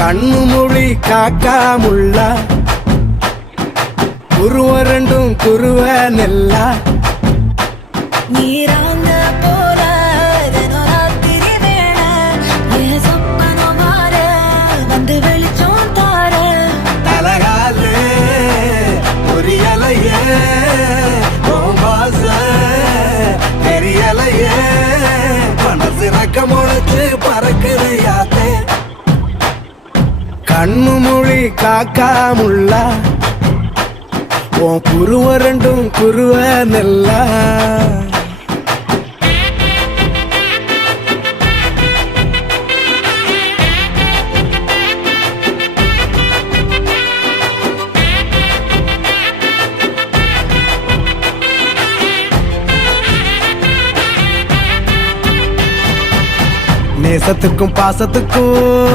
கண்ணு மொழி காக்காமுள்ள குருவ ரெண்டும் குருவ நெல்லா நீராங்க போல தினராத்திரி வேண என் சொப்பனம் மாற வந்து வெளிச்சம் தார தலகாலே பொரியலையே ஓம்பாச தெரியலையே மனசு ரக்க முளைச்சு பறக்குதையாத்தே கண்ணு மொழி காக்காமுள்ள உன் குருவ ரெண்டும் குருவ நெல்லா நேசத்துக்கும் பாசத்துக்கும்